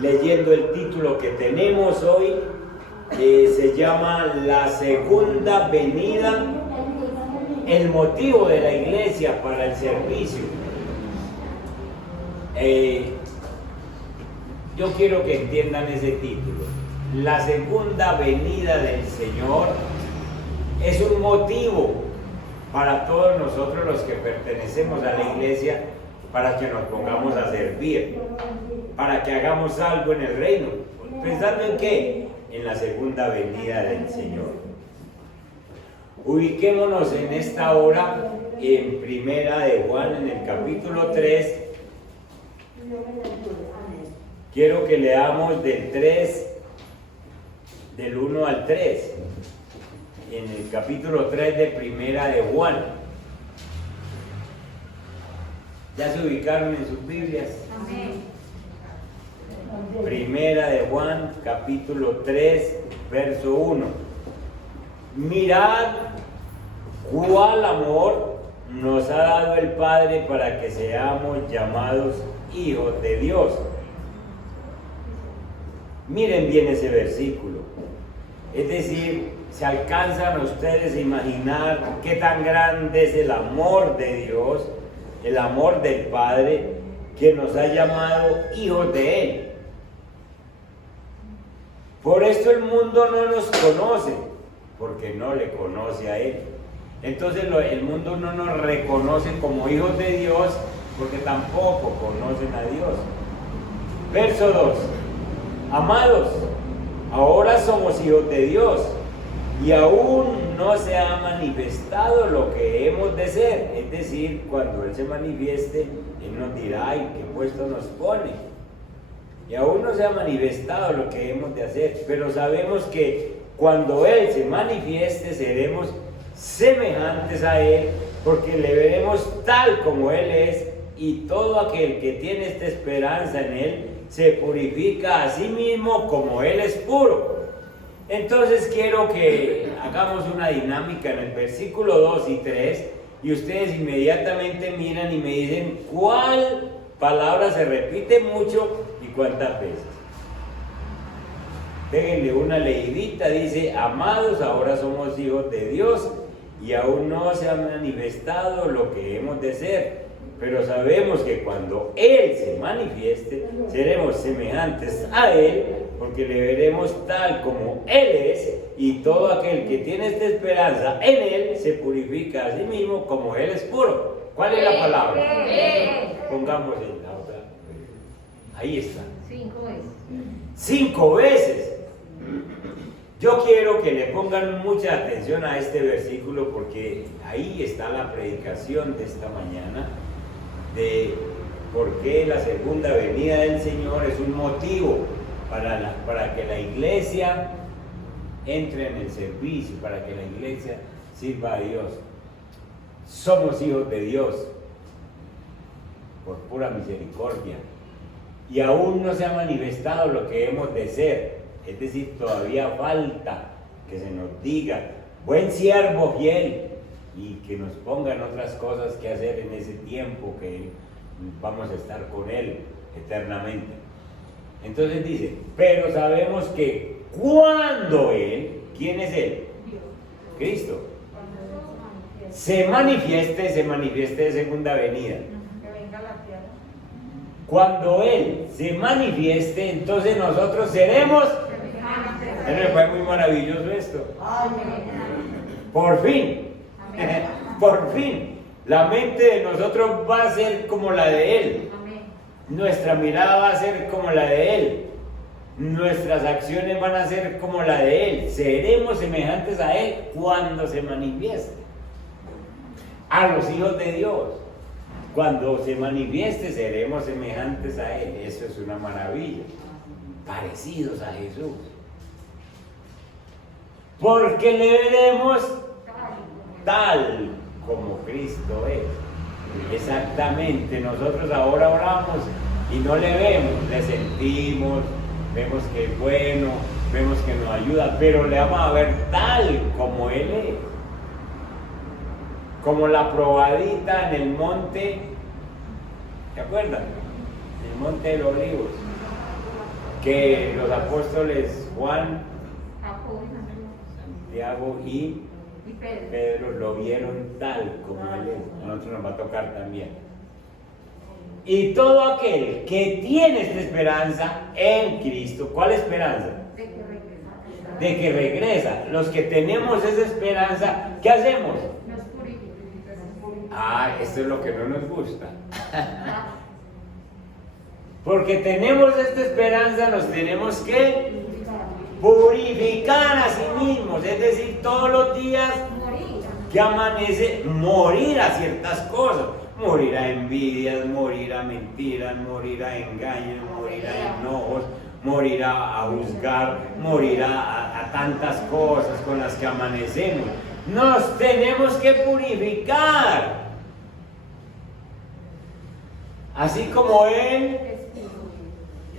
leyendo el título que tenemos hoy, se llama La segunda venida, el motivo de la iglesia para el servicio. Yo quiero que entiendan ese título. La segunda venida del Señor es un motivo para todos nosotros los que pertenecemos a la iglesia, para que nos pongamos a servir, para que hagamos algo en el reino. ¿Pensando en qué? En la segunda venida del Señor. Ubiquémonos en esta hora en Primera de Juan, en el capítulo 3. Quiero que leamos del 1 al 3, en el capítulo 3 de Primera de Juan. ¿Ya se ubicaron en sus Biblias? Amén. Primera de Juan, capítulo 3, verso 1. Mirad cuál amor nos ha dado el Padre para que seamos llamados hijos de Dios. Miren bien ese versículo. Es decir, ¿se alcanzan ustedes a imaginar qué tan grande es el amor de Dios, el amor del Padre, que nos ha llamado hijos de Él? Por esto el mundo no nos conoce, porque no le conoce a Él. Entonces el mundo no nos reconoce como hijos de Dios, porque tampoco conocen a Dios. Verso 2. Amados, ahora somos hijos de Dios, y aún no se ha manifestado lo que hemos de ser. Es decir, cuando Él se manifieste, Él nos dirá en qué puesto nos pone. Y aún no se ha manifestado lo que hemos de hacer, pero sabemos que cuando Él se manifieste, seremos semejantes a Él, porque le veremos tal como Él es, y todo aquel que tiene esta esperanza en Él se purifica a sí mismo como Él es puro. Entonces quiero que hagamos una dinámica en el versículo 2 y 3, y ustedes inmediatamente miran y me dicen cuál palabra se repite mucho y cuántas veces. Déjenle una leidita, dice: amados, ahora somos hijos de Dios, y aún no se ha manifestado lo que hemos de ser, pero sabemos que cuando Él se manifieste, seremos semejantes a Él, porque le veremos tal como Él es, y todo aquel que tiene esta esperanza en Él se purifica a sí mismo como Él es puro. ¿Cuál es la palabra? Pongamos en la otra. Ahí está. 5 veces. 5 veces. Yo quiero que le pongan mucha atención a este versículo, porque ahí está la predicación de esta mañana, de por qué la segunda venida del Señor es un motivo para que la iglesia entre en el servicio, para que la iglesia sirva a Dios. Somos hijos de Dios por pura misericordia, y aún no se ha manifestado lo que hemos de ser. Es decir, todavía falta que se nos diga: buen siervo fiel, y que nos pongan otras cosas que hacer en ese tiempo que vamos a estar con Él eternamente. Entonces dice: pero sabemos que cuando Él, ¿quién es Él? Cristo. Se manifieste de segunda venida. Cuando Él se manifieste, entonces nosotros seremos. Fue muy maravilloso esto. Por fin, por fin, la mente de nosotros va a ser como la de Él. Nuestra mirada va a ser como la de Él. Nuestras acciones van a ser como la de Él. Seremos semejantes a Él cuando se manifieste. A los hijos de Dios, cuando se manifieste, seremos semejantes a Él. Eso es una maravilla. Parecidos a Jesús. Porque le veremos tal como Cristo es. Exactamente. Nosotros ahora oramos y no le vemos, le sentimos, vemos que es bueno, vemos que nos ayuda, pero le vamos a ver tal como Él es. Como la probadita en el monte, ¿se acuerdan? El monte de los olivos. que los apóstoles Juan, Jacobo y Santiago y Pedro. Pedro lo vieron tal como él es. A nosotros nos va a tocar también. Y todo aquel que tiene esta esperanza en Cristo, ¿cuál esperanza? De que regresa. Los que tenemos esa esperanza, ¿qué hacemos? Nos purifica. Esto es lo que no nos gusta. Porque tenemos esta esperanza, nos tenemos que purificar a sí mismos, es decir, todos los días que amanece, morir a ciertas cosas, morir a envidias, morir a mentiras, morir a engaños, morir a enojos, morir a juzgar, morir a tantas cosas con las que amanecemos. Nos tenemos que purificar, así como Él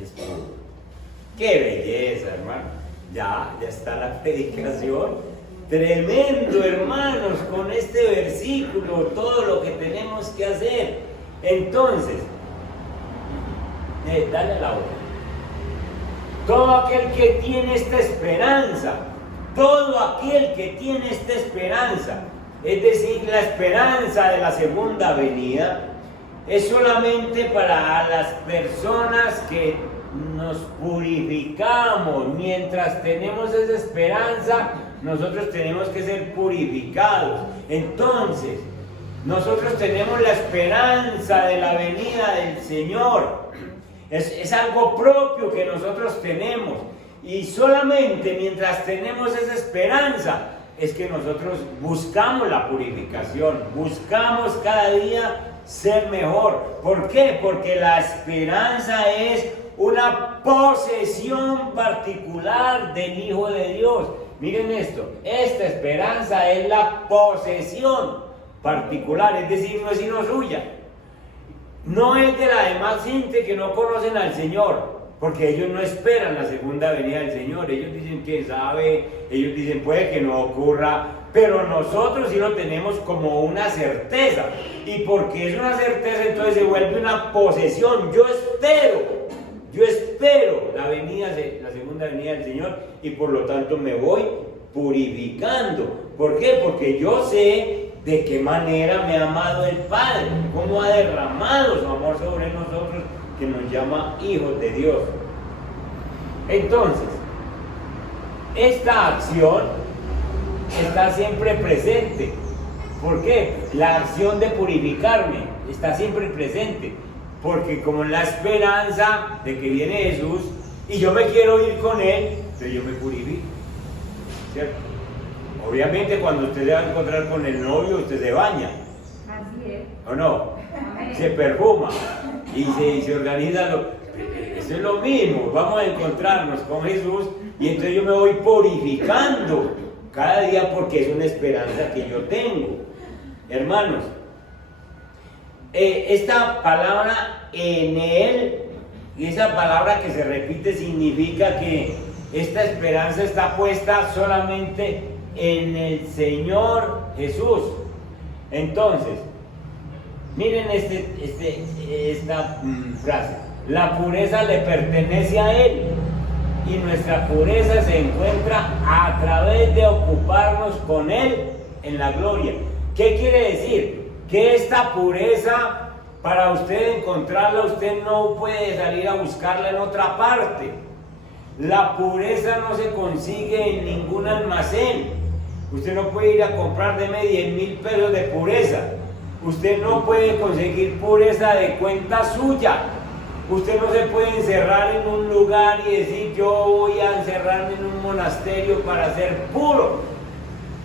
es puro. ¡Qué belleza, hermano! Ya está la predicación. Tremendo, hermanos, con este versículo, todo lo que tenemos que hacer. Entonces, dale a la otra. Todo aquel que tiene esta esperanza, todo aquel que tiene esta esperanza, es decir, la esperanza de la segunda venida, es solamente para las personas que nos purificamos. Mientras tenemos esa esperanza, nosotros tenemos que ser purificados. Entonces, nosotros tenemos la esperanza de la venida del Señor. Es algo propio que nosotros tenemos. Y solamente mientras tenemos esa esperanza, es que nosotros buscamos la purificación, buscamos cada día ser mejor. ¿Por qué? Porque la esperanza es una posesión particular del Hijo de Dios. Miren esto, esta esperanza es la posesión particular, es decir, no es sino suya. No es de la demás gente que no conocen al Señor, porque ellos no esperan la segunda venida del Señor. Ellos dicen, quién sabe, ellos dicen, puede que no ocurra, pero nosotros sí lo tenemos como una certeza. Y porque es una certeza, entonces se vuelve una posesión. Yo espero la segunda venida del Señor, y por lo tanto me voy purificando. ¿Por qué? Porque yo sé de qué manera me ha amado el Padre, cómo ha derramado su amor sobre nosotros, que nos llama hijos de Dios. Entonces, esta acción está siempre presente. ¿Por qué? La acción de purificarme está siempre presente, porque como la esperanza de que viene Jesús y yo me quiero ir con Él, entonces yo me purifico, ¿cierto? Obviamente cuando usted se va a encontrar con el novio, usted se baña. Así es. ¿O no? Se perfuma y se organiza. Eso es lo mismo. Vamos a encontrarnos con Jesús y entonces yo me voy purificando cada día, porque es una esperanza que yo tengo. Hermanos, esta palabra en Él, y esa palabra que se repite, significa que esta esperanza está puesta solamente en el Señor Jesús. Entonces, miren esta frase: la pureza le pertenece a Él, y nuestra pureza se encuentra a través de ocuparnos con Él en la gloria. ¿Qué quiere decir? Que esta pureza, para usted encontrarla, usted no puede salir a buscarla en otra parte. La pureza no se consigue en ningún almacén. Usted no puede ir a comprar de 10,000 pesos de pureza. Usted no puede conseguir pureza de cuenta suya. Usted no se puede encerrar en un lugar y decir, yo voy a encerrarme en un monasterio para ser puro.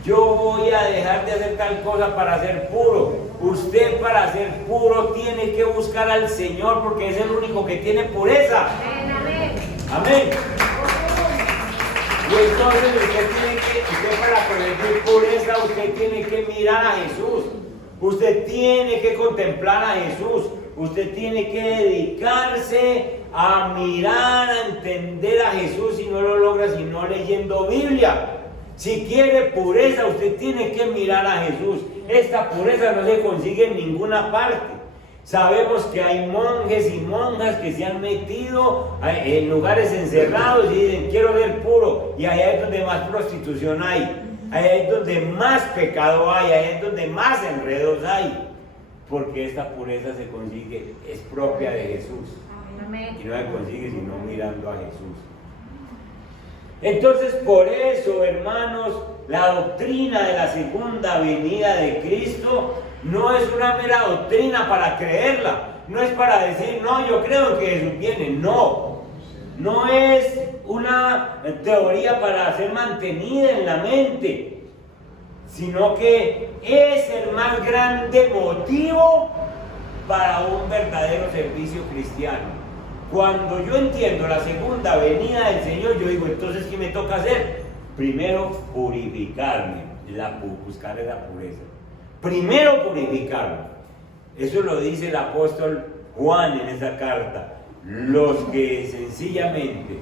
Yo voy a dejar de hacer tal cosa para ser puro. Usted, para ser puro, tiene que buscar al Señor, porque es el único que tiene pureza. Amén. Amén. Y entonces usted para conseguir pureza, usted tiene que mirar a Jesús. Usted tiene que contemplar a Jesús. Usted tiene que dedicarse a mirar, a entender a Jesús, y no lo logra sino leyendo Biblia. Si quiere pureza, usted tiene que mirar a Jesús. Esta pureza no se consigue en ninguna parte. Sabemos que hay monjes y monjas que se han metido en lugares encerrados y dicen, quiero ver puro. Y allá es donde más prostitución hay. Allá es donde más pecado hay. Allá es donde más enredos hay. Porque esta pureza se consigue, es propia de Jesús. Amén. Y no se consigue sino mirando a Jesús. Entonces, por eso, hermanos, la doctrina de la segunda venida de Cristo no es una mera doctrina para creerla, no es para decir, no, yo creo que Jesús viene, no es una teoría para ser mantenida en la mente, sino que es el más grande motivo para un verdadero servicio cristiano. Cuando yo entiendo la segunda venida del Señor, yo digo, entonces, ¿qué me toca hacer? Primero, purificarme, buscar la pureza. Primero, purificarme. Eso lo dice el apóstol Juan en esa carta. Los que sencillamente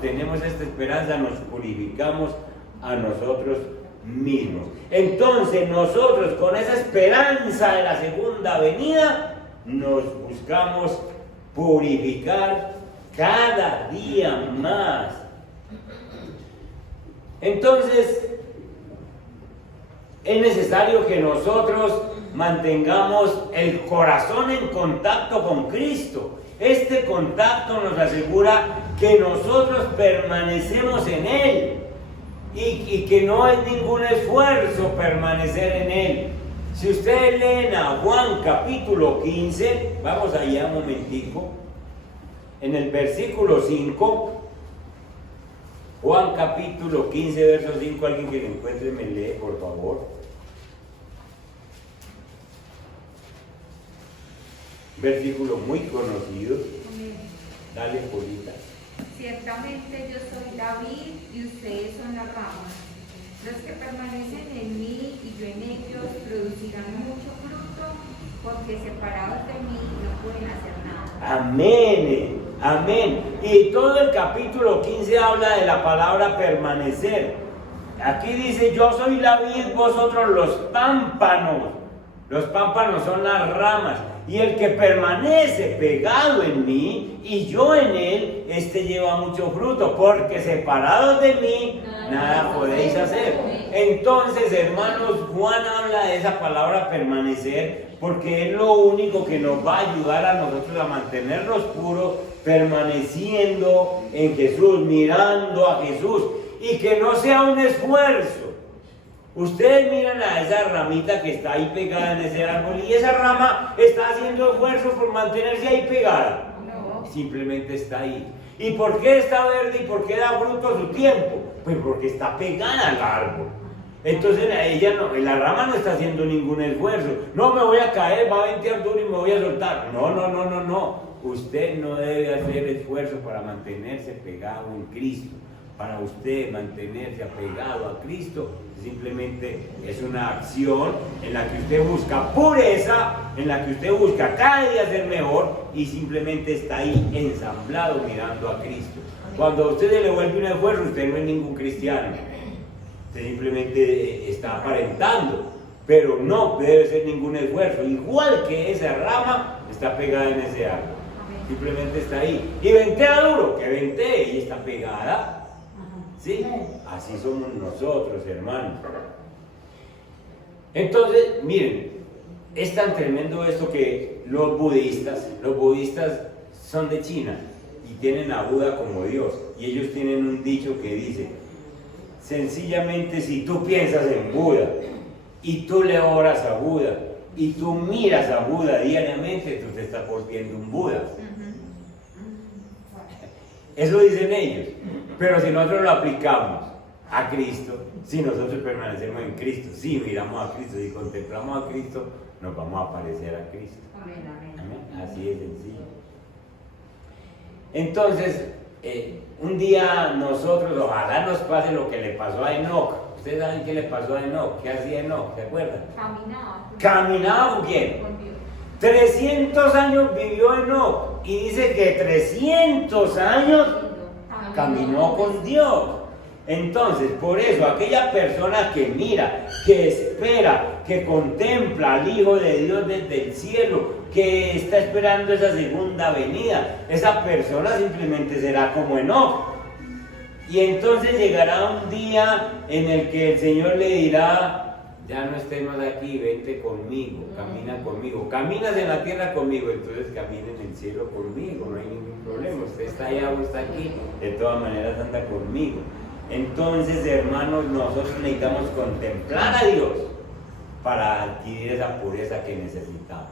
tenemos esta esperanza, nos purificamos a nosotros mismos. Entonces, nosotros con esa esperanza de la segunda venida, nos buscamos purificar cada día más. Entonces, es necesario que nosotros mantengamos el corazón en contacto con Cristo. Este contacto nos asegura que nosotros permanecemos en Él y que no es ningún esfuerzo permanecer en Él. Si ustedes leen a Juan capítulo 15, vamos allá un momentico, en el versículo 5, Juan capítulo 15, verso 5, alguien que lo encuentre me lee, por favor. Versículo muy conocido. Amén. Dale, Polita. Ciertamente yo soy la vid y ustedes son las ramas. Los que permanecen en mí y yo en ellos producirán mucho fruto, porque separados de mí no pueden hacer nada. Amén, amén. Y todo el capítulo 15 habla de la palabra permanecer. Aquí dice, yo soy la vid, vosotros los pámpanos. Los pámpanos son las ramas. Y el que permanece pegado en mí y yo en él, este lleva mucho fruto, porque separados de mí, nada podéis hacer. Entonces, hermanos, Juan habla de esa palabra permanecer, porque es lo único que nos va a ayudar a nosotros a mantenernos puros, permaneciendo en Jesús, mirando a Jesús, y que no sea un esfuerzo. Ustedes miran a esa ramita que está ahí pegada en ese árbol, y esa rama está haciendo esfuerzo por mantenerse ahí pegada. No. Simplemente está ahí. ¿Y por qué está verde y por qué da fruto a su tiempo? Pues porque está pegada al árbol. Entonces la rama no está haciendo ningún esfuerzo. No, me voy a caer, va a ventear duro y me voy a soltar. No. Usted no debe hacer esfuerzo para mantenerse pegado en Cristo. Para usted mantenerse apegado a Cristo, simplemente es una acción en la que usted busca pureza, en la que usted busca cada día ser mejor y simplemente está ahí ensamblado mirando a Cristo. Cuando a usted se le vuelve un esfuerzo, usted no es ningún cristiano. Usted simplemente está aparentando, pero no debe ser ningún esfuerzo. Igual que esa rama está pegada en ese árbol. Simplemente está ahí. Y ventea duro, que ventee y está pegada. ¿Sí? Así somos nosotros, hermanos. Entonces, miren, es tan tremendo esto que los budistas son de China y tienen a Buda como Dios. Y ellos tienen un dicho que dice, sencillamente si tú piensas en Buda y tú le oras a Buda y tú miras a Buda diariamente, tú te estás volviendo un Buda. Eso dicen ellos. Pero si nosotros lo aplicamos a Cristo, si nosotros permanecemos en Cristo, si miramos a Cristo, si contemplamos a Cristo, nos vamos a parecer a Cristo. Amén. Amén. Así es sencillo. Entonces, un día nosotros, ojalá nos pase lo que le pasó a Enoc. Ustedes saben qué le pasó a Enoc. ¿Qué hacía Enoc? ¿Se acuerdan? Caminaba con quién. Con Dios. 300 años vivió Enoc y dice que 300 años caminó con Dios. Entonces, por eso, aquella persona que mira, que espera, que contempla al Hijo de Dios desde el cielo, que está esperando esa segunda venida, esa persona simplemente será como Enoc. Y entonces llegará un día en el que el Señor le dirá: ya no estés más aquí, vente conmigo, camina conmigo, caminas en la tierra conmigo, entonces camina en el cielo conmigo, no hay ningún problema, usted está allá o está aquí, de todas maneras anda conmigo. Entonces, hermanos, nosotros necesitamos contemplar a Dios para adquirir esa pureza que necesitamos.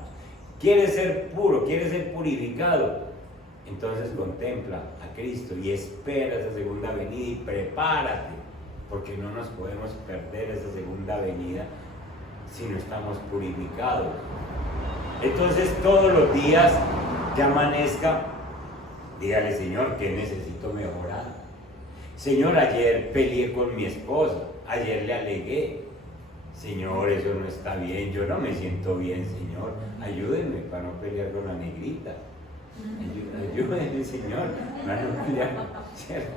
¿Quieres ser puro? ¿Quieres ser purificado? Entonces contempla a Cristo y espera esa segunda venida y prepárate, porque no nos podemos perder esa segunda venida si no estamos purificados. Entonces, todos los días que amanezca, dígale: Señor, ¿qué necesito mejorar? Señor, ayer peleé con mi esposa, ayer le alegué. Señor, eso no está bien, yo no me siento bien, Señor, ayúdenme para no pelear con la negrita. Ayúdenme, Señor, para no pelear, ¿cierto?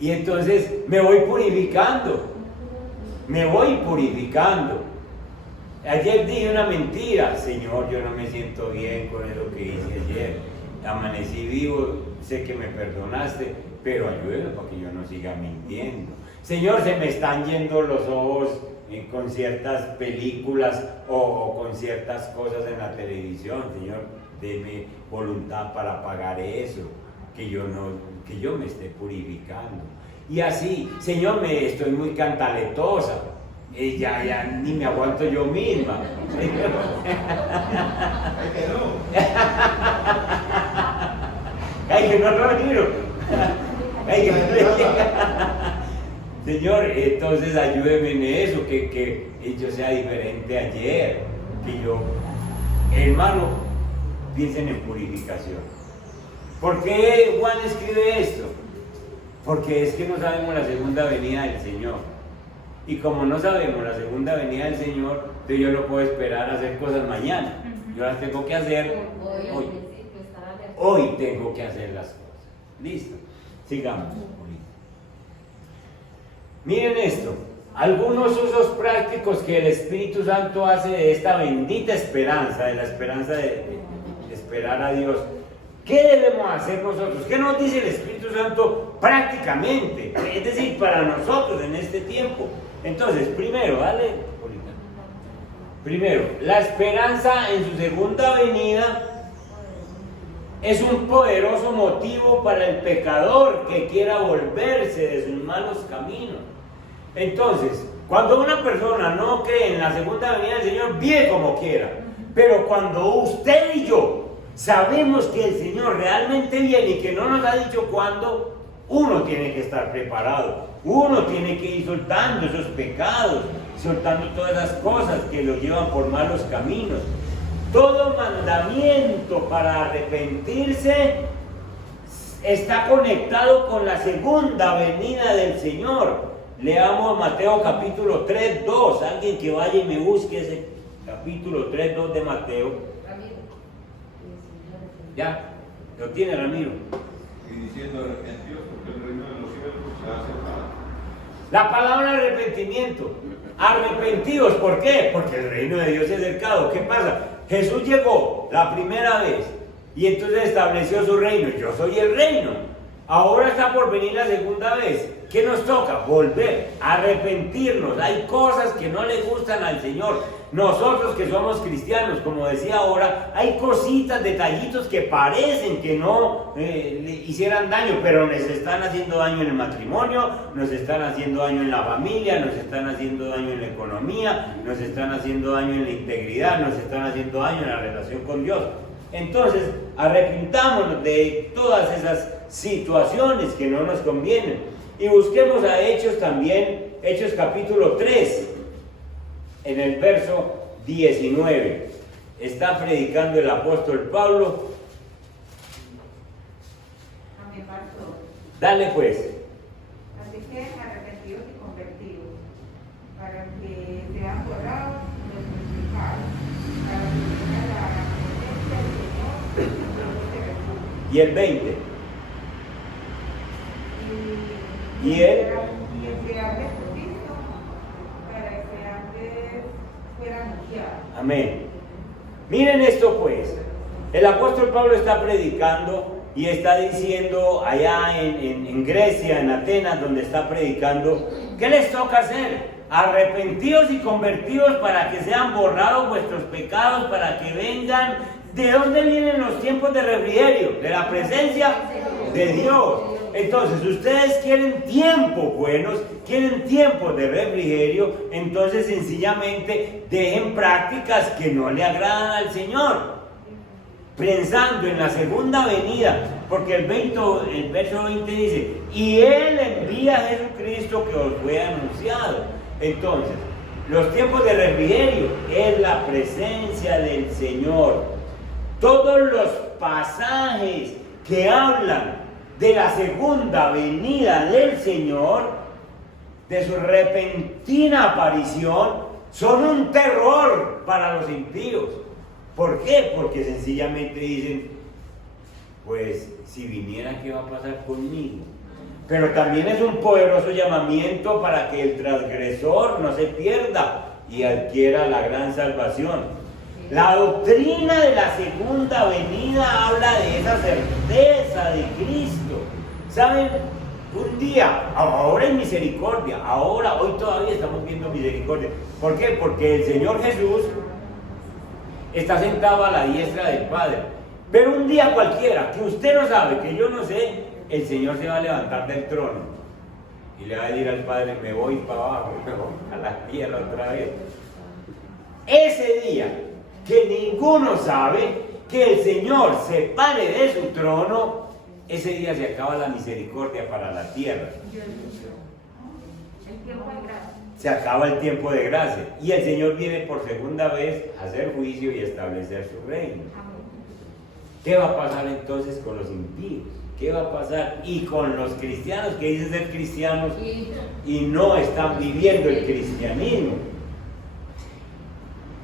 Y entonces me voy purificando. Ayer dije una mentira: Señor, yo no me siento bien con eso que hice ayer. Amanecí vivo, sé que me perdonaste, pero ayúdame para que yo no siga mintiendo. Señor, se me están yendo los ojos con ciertas películas o con ciertas cosas en la televisión. Señor, deme voluntad para pagar eso, que yo me esté purificando. Y así: Señor, estoy muy cantaletosa, ya ni me aguanto yo misma. Ay, que no lo miro. Ay, que no le llega. Señor, entonces ayúdeme en eso, que yo sea diferente ayer, que yo, hermano, piensen en purificación. ¿Por qué Juan escribe esto? Porque es que no sabemos la segunda venida del Señor. Y como no sabemos la segunda venida del Señor, entonces yo no puedo esperar a hacer cosas mañana. Yo las tengo que hacer hoy. Hoy tengo que hacer las cosas. Listo. Sigamos. Miren esto. Algunos usos prácticos que el Espíritu Santo hace de esta bendita esperanza, de la esperanza de esperar a Dios. ¿Qué debemos hacer nosotros? ¿Qué nos dice el Espíritu Santo prácticamente? Es decir, para nosotros en este tiempo. Entonces, primero, la esperanza en su segunda venida es un poderoso motivo para el pecador que quiera volverse de sus malos caminos. Entonces, cuando una persona no cree en la segunda venida del Señor, vive como quiera. Pero cuando usted y yo sabemos que el Señor realmente viene y que no nos ha dicho cuándo, uno tiene que estar preparado. Uno tiene que ir soltando esos pecados, soltando todas esas cosas que lo llevan por malos caminos. Todo mandamiento para arrepentirse está conectado con la segunda venida del Señor. Leamos Mateo capítulo 3:2. Alguien que vaya y me busque ese capítulo 3:2 de Mateo. Ya, lo tiene Ramiro. Y diciendo: arrepentidos, porque el reino de los cielos se ha acercado. La palabra arrepentimiento. Arrepentidos, ¿por qué? Porque el reino de Dios se ha acercado. ¿Qué pasa? Jesús llegó la primera vez y entonces estableció su reino. Yo soy el reino. Ahora está por venir la segunda vez. ¿Qué nos toca? Volver, arrepentirnos. Hay cosas que no le gustan al Señor. Nosotros que somos cristianos, como decía ahora, hay cositas, detallitos que parecen que no le hicieran daño, pero nos están haciendo daño en el matrimonio, nos están haciendo daño en la familia, nos están haciendo daño en la economía, nos están haciendo daño en la integridad, nos están haciendo daño en la relación con Dios. Entonces, arrepintámonos de todas esas situaciones que no nos convienen y busquemos a Hechos también, Hechos capítulo 3. En el verso 19 está predicando el apóstol Pablo. Amén, pastor. Dale pues. Así que arrepentidos y convertidos, para que sean borrados nuestros pecados, para que venga la presencia del Señor y Y el 20. Y él, y esperar de Cristo para que antes fuera anunciado. amén. Miren esto pues, el apóstol Pablo está predicando y está diciendo allá en Grecia, en Atenas, donde está predicando, ¿qué les toca hacer? Arrepentidos y convertidos para que sean borrados vuestros pecados, para que vengan. ¿De dónde vienen los tiempos de refrigerio? De la presencia de Dios. Entonces, ustedes quieren tiempos buenos, quieren tiempos de refrigerio, entonces sencillamente dejen prácticas que no le agradan al Señor. Pensando en la segunda venida, porque el verso 20 dice, y Él envía a Jesucristo que os fue anunciado. Entonces, los tiempos de refrigerio es la presencia del Señor. Todos los pasajes que hablan de la segunda venida del Señor, de su repentina aparición, son un terror para los impíos. ¿Por qué? Porque sencillamente dicen, pues si viniera, ¿qué va a pasar conmigo? Pero también es un poderoso llamamiento para que el transgresor no se pierda y adquiera la gran salvación. La doctrina de la segunda venida habla de esa certeza de Cristo. ¿Saben? Un día, ahora es misericordia, hoy todavía estamos viendo misericordia. ¿Por qué? Porque el Señor Jesús está sentado a la diestra del Padre. Pero un día cualquiera, que usted no sabe, que yo no sé, el Señor se va a levantar del trono y le va a decir al Padre, me voy para abajo, me voy a la tierra otra vez. Ese día, que ninguno sabe, que el Señor se pare de su trono, ese día se acaba la misericordia para la tierra. El tiempo de gracia. Se acaba el tiempo de gracia y el Señor viene por segunda vez a hacer juicio y establecer su reino. ¿Qué va a pasar entonces con los impíos? ¿Qué va a pasar? Y con los cristianos que dicen ser cristianos y no están viviendo el cristianismo.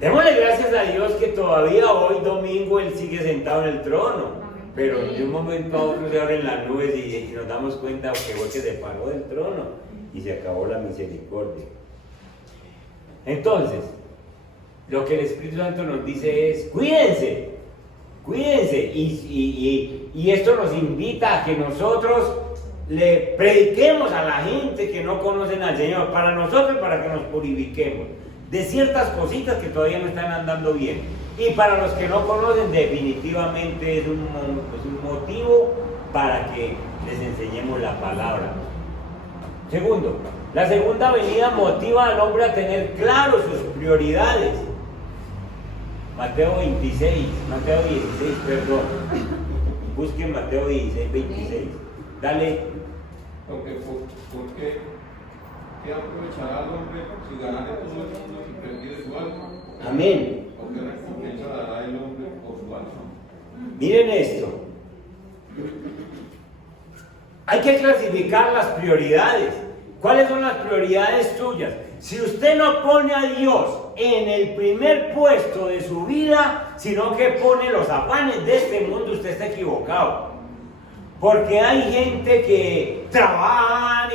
Démosle gracias a Dios que todavía hoy domingo Él sigue sentado en el trono. Pero de un momento a otro se abren las nubes y nos damos cuenta que fue que se paró del trono y se acabó la misericordia. Entonces, lo que el Espíritu Santo nos dice es, cuídense, y esto nos invita a que nosotros le prediquemos a la gente que no conocen al Señor, para nosotros, para que nos purifiquemos de ciertas cositas que todavía no están andando bien, y para los que no conocen definitivamente es un motivo para que les enseñemos la palabra. Segundo, la segunda venida motiva al hombre a tener claro sus prioridades. Mateo 16, perdón. Busquen Mateo 16, 26. Dale. Porque ¿qué aprovechará el hombre si ganare todo el mundo y perdiere su alma? Amén. ¿O qué recompensa dará el hombre por su alma? Miren esto. Hay que clasificar las prioridades. ¿Cuáles son las prioridades tuyas? Si usted no pone a Dios en el primer puesto de su vida, sino que pone los afanes de este mundo, usted está equivocado. Porque hay gente que trabajan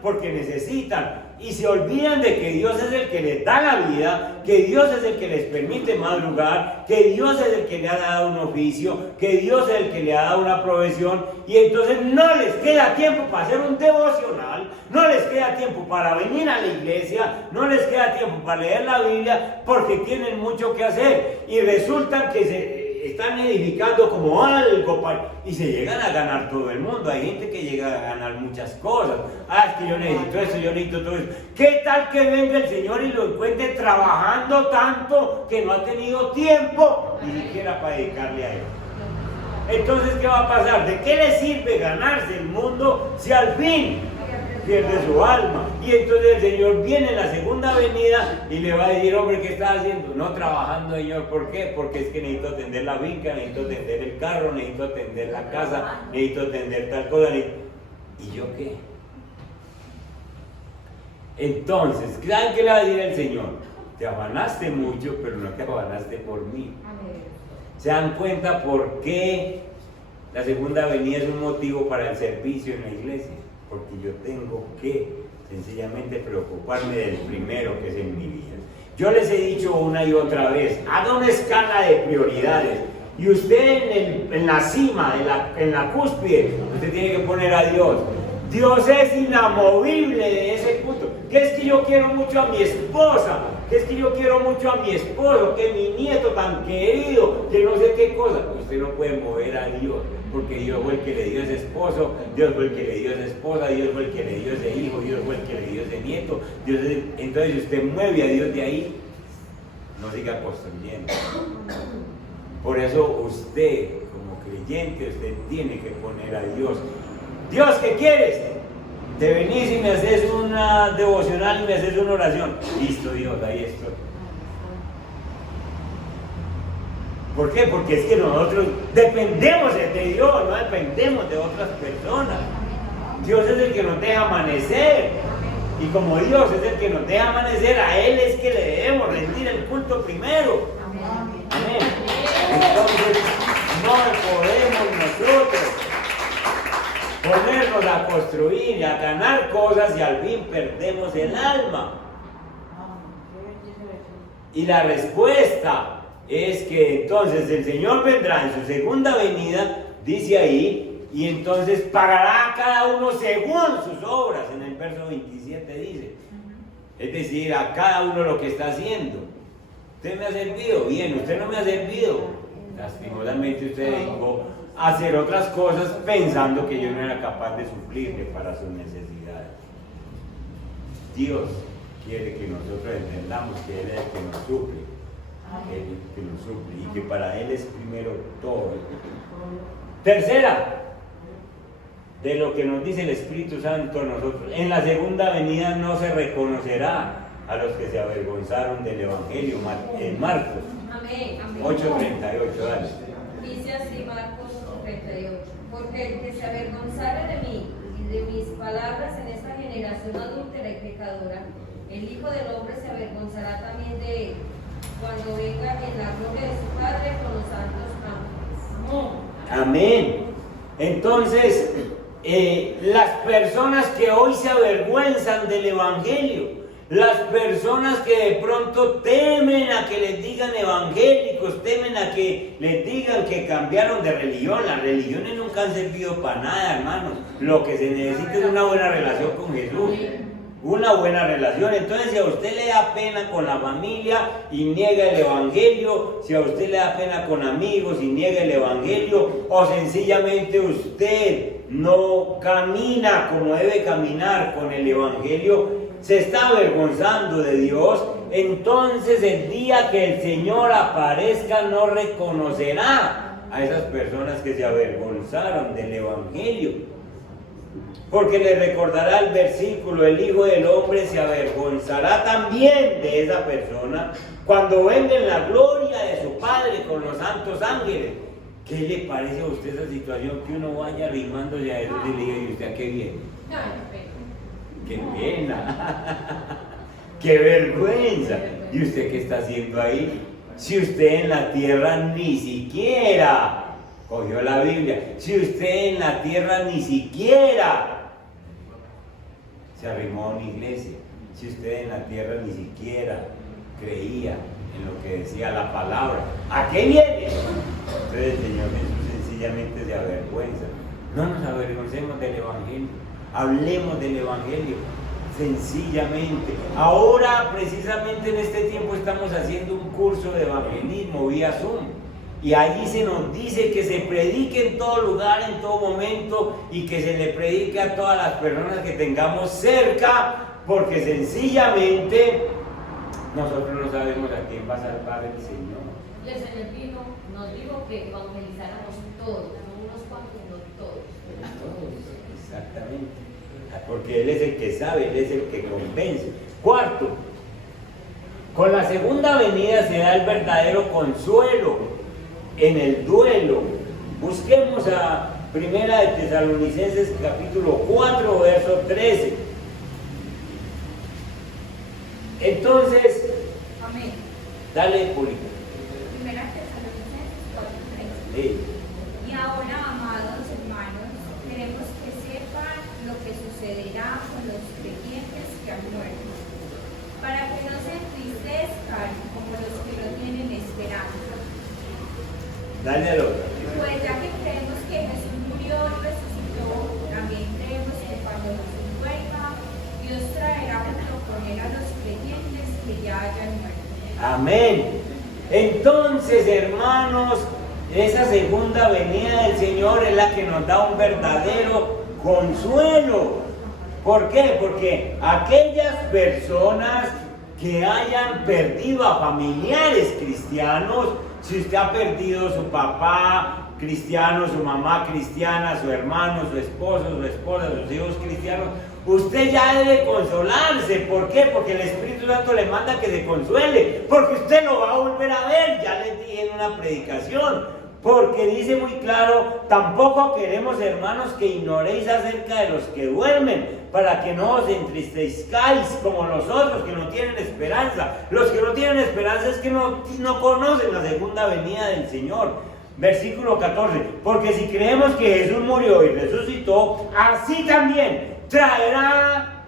porque necesitan y se olvidan de que Dios es el que les da la vida, que Dios es el que les permite madrugar, que Dios es el que le ha dado un oficio, que Dios es el que le ha dado una provisión, y entonces no les queda tiempo para hacer un devocional, no les queda tiempo para venir a la iglesia, no les queda tiempo para leer la Biblia, porque tienen mucho que hacer y resultan que se están edificando como algo y se llegan a ganar todo el mundo. Hay gente que llega a ganar muchas cosas. Es que yo necesito esto, yo necesito todo eso. ¿Qué tal que venga el Señor y lo encuentre trabajando tanto que no ha tenido tiempo ni siquiera para dedicarle a Él? Entonces, ¿qué va a pasar? ¿De qué le sirve ganarse el mundo si al fin pierde su alma? Y entonces el Señor viene en la segunda venida y le va a decir, hombre, ¿qué estás haciendo? No trabajando, Señor. ¿Por qué? Porque es que necesito atender la finca, necesito atender el carro, necesito atender la casa, necesito atender tal cosa. ¿Y yo qué? Entonces, ¿saben qué le va a decir el Señor? Te afanaste mucho, pero no te afanaste por mí. ¿Se dan cuenta por qué La segunda venida es un motivo para el servicio en la iglesia, porque yo tengo que sencillamente preocuparme del primero que es en mi vida. Yo les he dicho una y otra vez, haga una escala de prioridades y usted en la cima, en la cúspide, usted tiene que poner a Dios. Dios es inamovible de ese punto. Que es que yo quiero mucho a mi esposa, que es que yo quiero mucho a mi esposo, que mi nieto tan querido, que no sé qué cosa. Usted no puede mover a Dios, porque Dios fue el que le dio ese esposo, Dios fue el que le dio esa esposa, Dios fue el que le dio ese hijo, Dios fue el que le dio ese nieto. Entonces si usted mueve a Dios de ahí, no siga construyendo. Por eso usted, como creyente, usted tiene que poner a Dios. Dios, ¿qué quieres? Te venís y me haces una devocional y me haces una oración. Listo, Dios, ahí estoy. ¿Por qué? Porque es que nosotros dependemos de Dios, no dependemos de otras personas. Dios es el que nos deja amanecer. Y como Dios es el que nos deja amanecer, a Él es que le debemos rendir el culto primero. Amén. Entonces, no podemos nosotros ponernos a construir y a ganar cosas y al fin perdemos el alma. Y la respuesta es que entonces el Señor vendrá en su segunda venida, dice ahí, y entonces pagará a cada uno según sus obras. En el verso 27 dice, es decir, a cada uno lo que está haciendo. Usted me ha servido, bien, usted no me ha servido, lastimosamente usted dedicó a hacer otras cosas pensando que yo no era capaz de suplirle para sus necesidades. Dios quiere que nosotros entendamos que Él es el que nos suple, y que para Él es primero todo. Tercera, de lo que nos dice el Espíritu Santo a nosotros, en la segunda venida no se reconocerá a los que se avergonzaron del Evangelio. En Marcos 8:38, dale. Dice así Marcos 38, porque el que se avergonzare de mí y de mis palabras en esta generación adúltera y pecadora, el Hijo del Hombre se avergonzará también de él, cuando venga en la gloria de su Padre con los santos ángeles. Amén. Entonces, las personas que hoy se avergüenzan del Evangelio, las personas que de pronto temen a que les digan evangélicos, temen a que les digan que cambiaron de religión. Las religiones nunca han servido para nada, hermanos. Lo que se necesita es una buena relación con Jesús. Una buena relación. Entonces, si a usted le da pena con la familia y niega el Evangelio, si a usted le da pena con amigos y niega el Evangelio, o sencillamente usted no camina como debe caminar con el Evangelio, se está avergonzando de Dios, entonces el día que el Señor aparezca no reconocerá a esas personas que se avergonzaron del Evangelio. Porque le recordará el versículo, el Hijo del Hombre se avergonzará también de esa persona cuando venga en la gloria de su Padre con los santos ángeles. ¿Qué le parece a usted esa situación que uno vaya arrimándose a Jesús y le diga, ¿y usted a qué viene? ¡Qué pena! ¡Qué vergüenza! ¿Y usted qué está haciendo ahí? Si usted en la tierra ni siquiera cogió la Biblia, si usted en la tierra ni siquiera se arrimó a una iglesia, si usted en la tierra ni siquiera creía en lo que decía la palabra, ¿a qué viene? Entonces el Señor Jesús sencillamente se avergüenza. No nos avergoncemos del Evangelio, hablemos del Evangelio, sencillamente. Ahora, precisamente en este tiempo, estamos haciendo un curso de evangelismo vía Zoom. Y allí se nos dice que se predique en todo lugar, en todo momento, y que se le predique a todas las personas que tengamos cerca, porque sencillamente nosotros no sabemos a quién va a salvar el Señor. Y el Señor nos dijo que evangelizáramos todos, no unos cuantos, no todos. Exactamente. Porque Él es el que sabe, Él es el que convence. Cuarto, con la segunda venida se da el verdadero consuelo en el duelo. Busquemos a Primera de Tesalonicenses capítulo 4, verso 13. Entonces, Amén. dale, Público. Primera Tesalonicenses 4:13. Sí. Y ahora, amados, Dale al otro. Pues ya que creemos que Jesús murió y resucitó, también creemos que cuando Jesús vuelva, Dios traerá junto con él a los creyentes que ya hayan muerto. Amén. Entonces, hermanos, esa segunda venida del Señor es la que nos da un verdadero consuelo. ¿Por qué? Porque aquellas personas que hayan perdido a familiares cristianos, si usted ha perdido su papá cristiano, su mamá cristiana, su hermano, su esposo, su esposa, sus hijos cristianos, usted ya debe consolarse. ¿Por qué? Porque el Espíritu Santo le manda que se consuele, porque usted lo va a volver a ver. Ya les dije en una predicación, porque dice muy claro: tampoco queremos, hermanos, que ignoréis acerca de los que duermen, para que no os entristezcáis como los otros que no tienen esperanza. Los que no tienen esperanza es que no conocen la segunda venida del Señor. Versículo 14: porque si creemos que Jesús murió y resucitó, así también traerá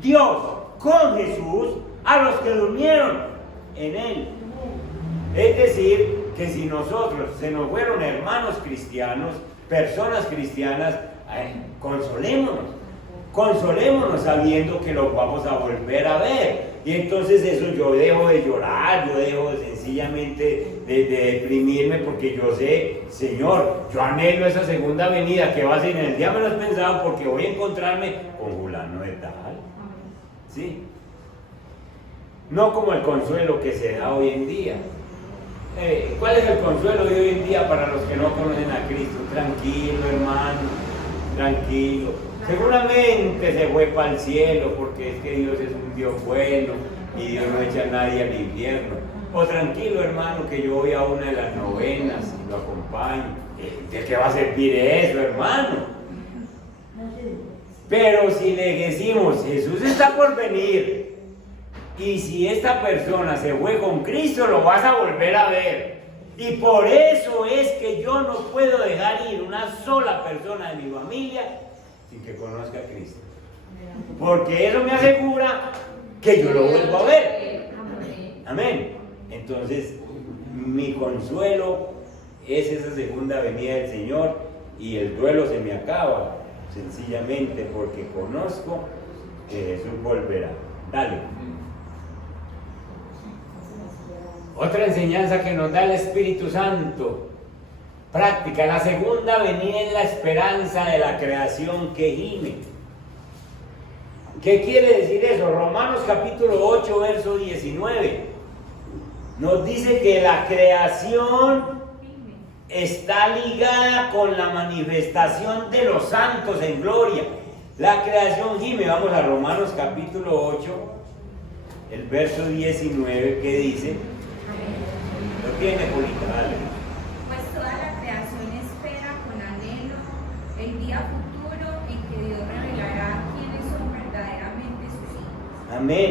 Dios con Jesús a los que durmieron en él. Es decir, que si nosotros se nos fueron hermanos cristianos, personas cristianas, consolémonos sabiendo que los vamos a volver a ver. Y entonces eso, yo dejo de llorar, yo dejo sencillamente de deprimirme, porque yo sé: Señor, yo anhelo esa segunda venida que va a ser en el día menos pensado, porque voy a encontrarme con fulano de tal. ¿Sí? No como el consuelo que se da hoy en día. ¿Cuál es el consuelo de hoy en día para los que no conocen a Cristo? Tranquilo, hermano, tranquilo. Seguramente se fue para el cielo, porque es que Dios es un Dios bueno y Dios no echa a nadie al infierno. O tranquilo, hermano, que yo voy a una de las novenas y lo acompaño. ¿De qué va a servir eso, hermano? Pero si le decimos: Jesús está por venir, y si esta persona se fue con Cristo, lo vas a volver a ver. Y por eso es que yo no puedo dejar ir una sola persona de mi familia sin que conozca a Cristo, porque eso me asegura que yo lo vuelvo a ver. Amén. Entonces, mi consuelo es esa segunda venida del Señor, y el duelo se me acaba sencillamente porque conozco que Jesús volverá. Dale. Otra enseñanza que nos da el Espíritu Santo, práctica: la segunda venida es la esperanza de la creación que gime. ¿Qué quiere decir eso? Romanos capítulo 8, verso 19, nos dice que la creación está ligada con la manifestación de los santos en gloria. La creación gime. Vamos a Romanos capítulo 8, el verso 19, que dice: ¿lo tiene, Julita? Dale. Pues toda la creación espera con anhelo el día futuro en que Dios revelará quiénes son verdaderamente sus hijos. Amén.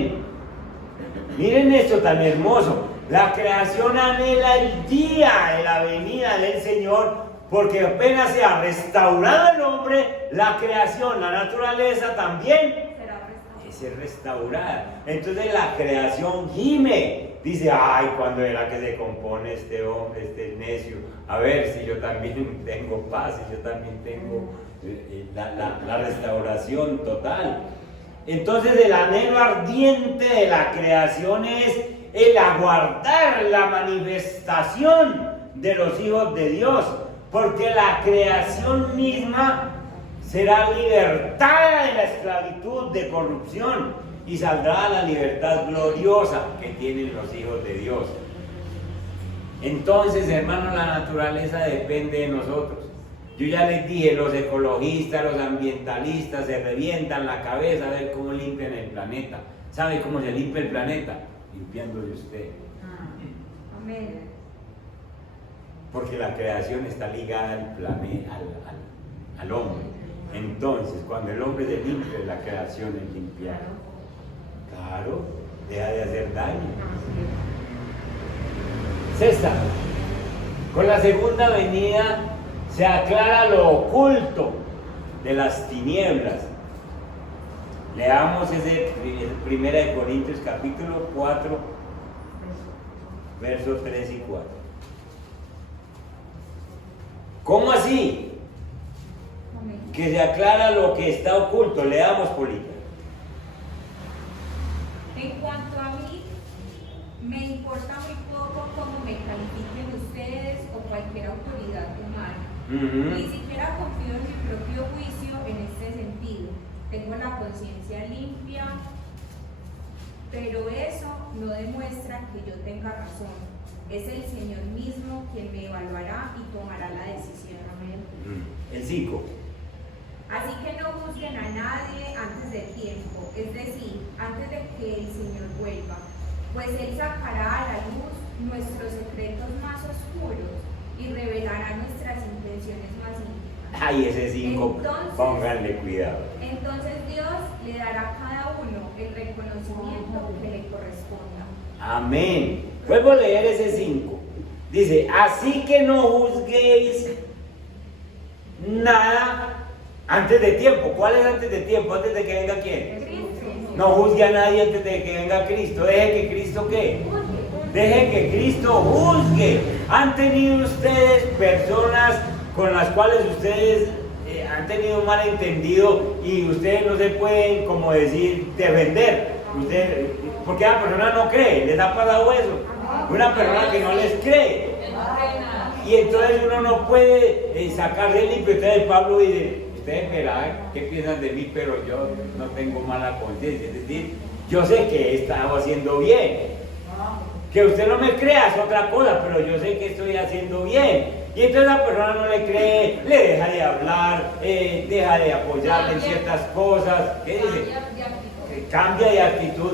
Miren esto tan hermoso. La creación anhela el día de la venida del Señor, porque apenas se ha restaurado el hombre, la creación, la naturaleza también es restaurada. Entonces la creación gime. Dice: ay, cuando era que se compone este hombre, este necio, a ver si yo también tengo paz, si yo también tengo la restauración total. Entonces el anhelo ardiente de la creación es el aguardar la manifestación de los hijos de Dios, porque la creación misma será libertada de la esclavitud de corrupción y saldrá a la libertad gloriosa que tienen los hijos de Dios. Entonces, hermanos, la naturaleza depende de nosotros. Yo ya les dije: los ecologistas, los ambientalistas se revientan la cabeza a ver cómo limpian el planeta. ¿Sabe cómo se limpia el planeta? Limpiando de usted. Amén. Porque la creación está ligada al planeta, al hombre. Entonces, cuando el hombre se limpia, la creación es limpiada. Claro, deja de hacer daño. Sexta: con la segunda venida se aclara lo oculto de las tinieblas. Leamos ese 1 Corintios capítulo 4, versos 3 y 4. ¿Cómo así? Amén. Que se aclara lo que está oculto. Leamos, Polita. En cuanto a mí, me importa muy poco cómo me califiquen ustedes o cualquier autoridad humana. Ni siquiera confío en mi propio juicio en este sentido. Tengo la conciencia limpia, pero eso no demuestra que yo tenga razón. Es el Señor mismo quien me evaluará y tomará la decisión. Amén. El 5. Así que no juzguen a nadie antes del tiempo, es decir, antes de que el Señor vuelva, pues Él sacará a la luz nuestros secretos más oscuros y revelará nuestras intenciones más íntimas. Ay, ese 5, Entonces- pónganle cuidado. Entonces Dios le dará a cada uno el reconocimiento que le corresponda. Amén. Vuelvo a leer ese 5. Dice, así que no juzguéis nada antes de tiempo. ¿Cuál es antes de tiempo? Antes de que venga quién. Cristo. No juzgue a nadie antes de que venga Cristo. Deje que Cristo ¿qué? Deje que Cristo juzgue. ¿Han tenido ustedes personas con las cuales ustedes han tenido un malentendido y ustedes no se pueden, como decir, defender? Ustedes, porque la persona no cree, les ha pasado eso. Una persona que no les cree. Y entonces uno no puede sacarse limpio. Entonces Pablo dice, ustedes verán qué piensan de mí, pero yo no tengo mala conciencia. Es decir, yo sé que he estado haciendo bien. Que usted no me crea es otra cosa, pero yo sé que estoy haciendo bien. Y entonces la persona no le cree, le deja de hablar, deja de apoyarle en ciertas cosas. ¿Qué dice? Cambia de actitud.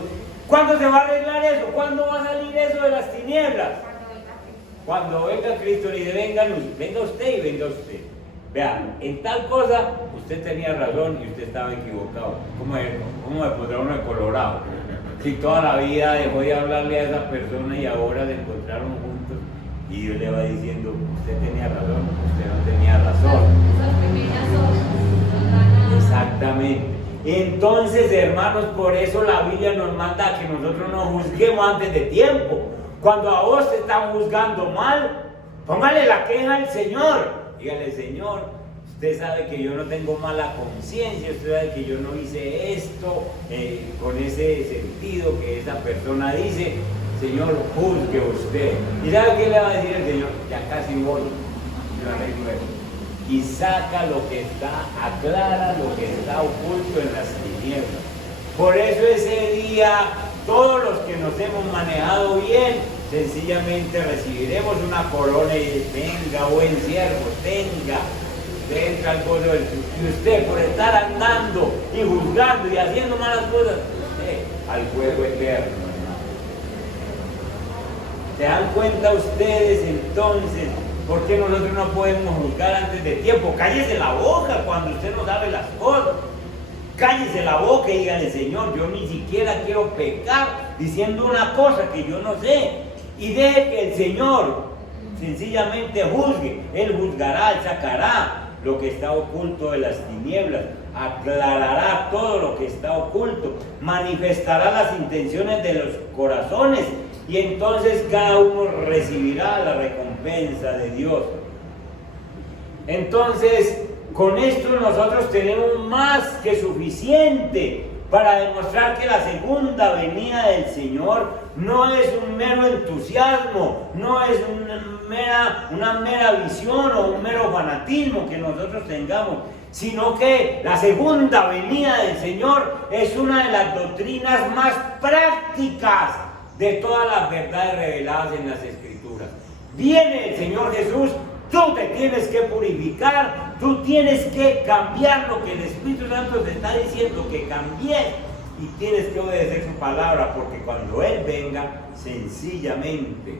¿Cuándo se va a arreglar eso? ¿Cuándo va a salir eso de las tinieblas? Cuando venga Cristo le dice, venga usted y venga usted. Vean, en tal cosa usted tenía razón y usted estaba equivocado. ¿Cómo me pondrá uno de colorado? Si toda la vida dejó de hablarle a esa persona y ahora se encontraron juntos y Dios le va diciendo, usted tenía razón, usted no tenía razón. Esas pequeñas obras nos van a... Exactamente. Entonces, hermanos, por eso la Biblia nos manda a que nosotros no juzguemos antes de tiempo. Cuando a vos te están juzgando mal, póngale la queja al Señor. Dígale, Señor, usted sabe que yo no tengo mala conciencia, usted sabe que yo no hice esto con ese sentido que esa persona dice. Señor, juzgue usted. ¿Y sabe qué le va a decir el Señor? Ya casi voy, yo arreglo esto. Y saca lo que está, aclara lo que está oculto en las tinieblas. Por eso ese día, todos los que nos hemos manejado bien, sencillamente recibiremos una corona y dice, venga, buen siervo, tenga, usted entra al gozo del Señor. Y usted, por estar andando y juzgando y haciendo malas cosas, al fuego eterno, hermano. ¿Se dan cuenta ustedes entonces? ¿Por qué nosotros no podemos juzgar antes de tiempo? Cállese la boca cuando usted no sabe las cosas. Cállese la boca y dígale, Señor, yo ni siquiera quiero pecar diciendo una cosa que yo no sé. Y deje que el Señor sencillamente juzgue. Él juzgará, Él sacará lo que está oculto de las tinieblas. Aclarará todo lo que está oculto. Manifestará las intenciones de los corazones. Y entonces cada uno recibirá la recompensa de Dios. Entonces, con esto nosotros tenemos más que suficiente para demostrar que la segunda venida del Señor no es un mero entusiasmo, no es una mera visión o un mero fanatismo que nosotros tengamos, sino que la segunda venida del Señor es una de las doctrinas más prácticas de todas las verdades reveladas en las Escrituras. Viene el Señor Jesús, tú te tienes que purificar, tú tienes que cambiar lo que el Espíritu Santo te está diciendo que cambies y tienes que obedecer su palabra, porque cuando Él venga, sencillamente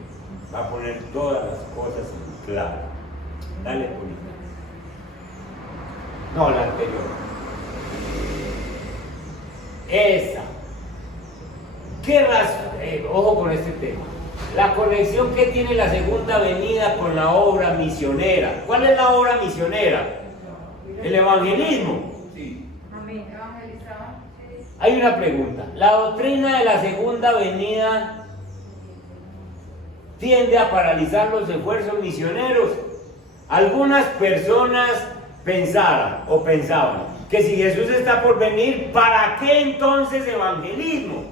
va a poner todas las cosas en claro. Dale, Polita. No, la anterior. Esa. ¿Qué razón? Ojo con este tema. La conexión que tiene la segunda venida con la obra misionera. ¿Cuál es la obra misionera? El evangelismo. Sí. Amén. Hay una pregunta. ¿La doctrina de la segunda venida tiende a paralizar los esfuerzos misioneros? Algunas personas pensaban que si Jesús está por venir, ¿para qué entonces evangelismo?